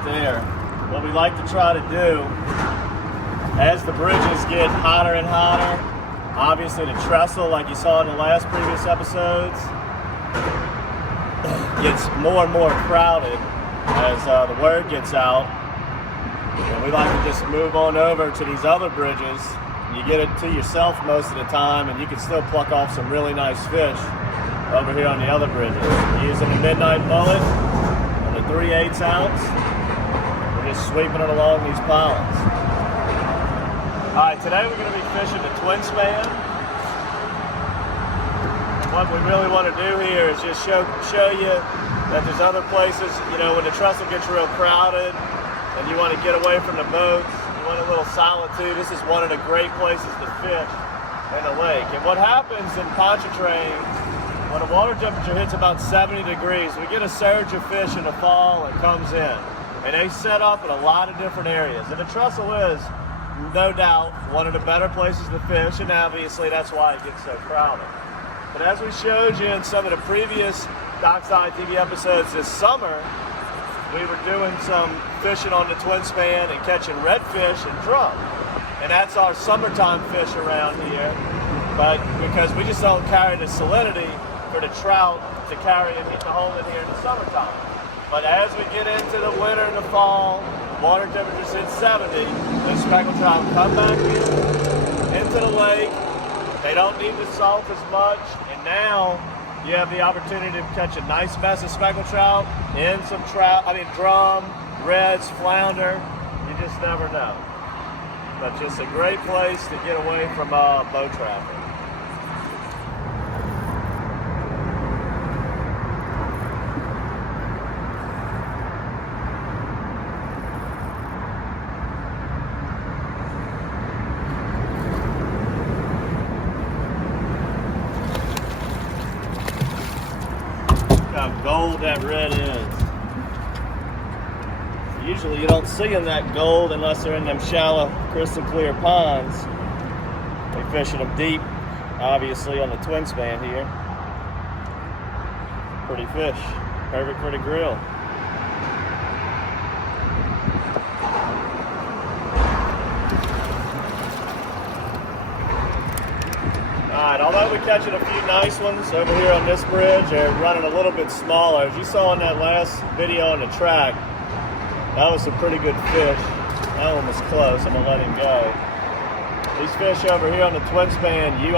right there. What we like to try to do, as the bridges get hotter and hotter, obviously the trestle, like you saw in the last previous episodes, gets more and more crowded as the word gets out. And we like to just move on over to these other bridges. You get it to yourself most of the time, and you can still pluck off some really nice fish over here on the other bridges. Using the midnight mullet on the 3/8 ounce. We're just sweeping it along these ponds. All right, today we're going to be fishing the twin span. And what we really want to do here is just show you that there's other places, you know, when the trestle gets real crowded and you want to get away from the boats, you want a little solitude, this is one of the great places to fish in the lake. And what happens in Pontchartrain, when the water temperature hits about 70 degrees, we get a surge of fish in the fall that comes in. And they set up in a lot of different areas. And the trestle is, no doubt, one of the better places to fish, and obviously that's why it gets so crowded. But as we showed you in some of the previous DockSide TV episodes this summer, we were doing some fishing on the twin span and catching redfish and drum. And that's our summertime fish around here. But because we just don't carry the salinity for the trout to carry and hit the hole in here in the summertime. But as we get into the winter and the fall, water temperatures hit 70, those speckled trout come back into the lake. They don't need the salt as much, and now you have the opportunity to catch a nice mess of speckled trout and some drum, reds, flounder. You just never know. But just a great place to get away from boat traffic. How gold that red is. Usually you don't see them that gold unless they're in them shallow, crystal clear ponds. We're fishing them deep, obviously on the twin span here. Pretty fish, perfect for the grill. Alright, although we're catching a few nice ones over here on this bridge, they're running a little bit smaller. As you saw in that last video on the track, that was some pretty good fish. That one was close, I'm gonna let him go. These fish over here on the twin span, you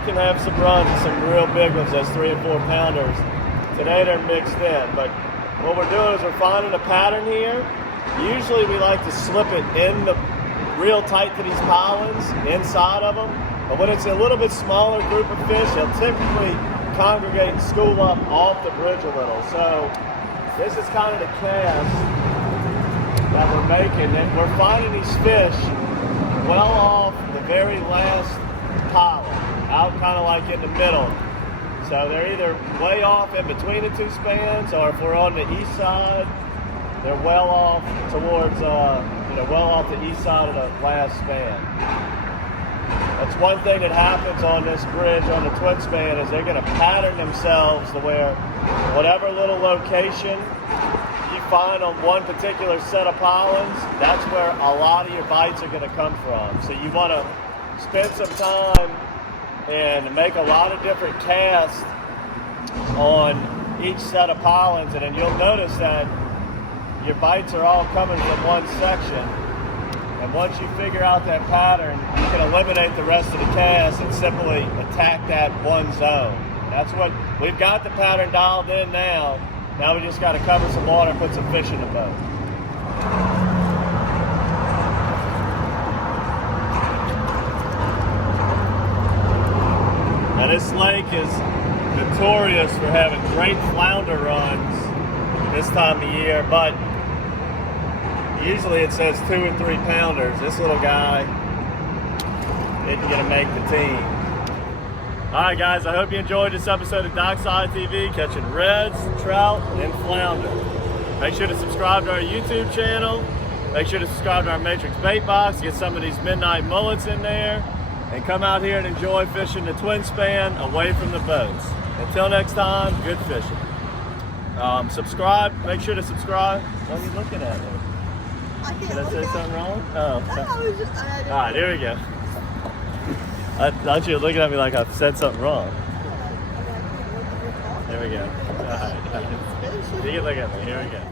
can have some runs and some real big ones, those 3 and 4 pounders. Today they're mixed in, but what we're doing is we're finding a pattern here. Usually we like to slip it in the real tight to these polymers, inside of them. But when it's a little bit smaller group of fish, they'll typically congregate and school up off the bridge a little. So this is kind of the cast that we're making. And we're finding these fish well off the very last pollen, out kind of like in the middle. So they're either way off in between the two spans, or if we're on the east side, they're well off towards, well off the east side of the last span. That's one thing that happens on this bridge on the twin span is they're going to pattern themselves to where whatever little location you find on one particular set of pollens, that's where a lot of your bites are going to come from. So you want to spend some time and make a lot of different casts on each set of pollens, and then you'll notice that your bites are all coming from one section. And once you figure out that pattern, you can eliminate the rest of the cast and simply attack that one zone. That's what, we've got the pattern dialed in now. Now we just got to cover some water and put some fish in the boat. Now this lake is notorious for having great flounder runs this time of year, but usually it says 2 and 3 pounders. This little guy isn't going to make the team. Alright guys, I hope you enjoyed this episode of DockSide TV, catching reds, trout, and flounder. Make sure to subscribe to our YouTube channel. Make sure to subscribe to our Matrix bait box, get some of these midnight mullets in there, and come out here and enjoy fishing the twin span away from the boats. Until next time, good fishing. Subscribe. Make sure to subscribe. What are you looking at me? I can't Did I look say at something wrong? Oh. No, I was just, I didn't. All right, here we go. I thought you were looking at me like I said something wrong. There we go. All right. You can look at me. Here we go.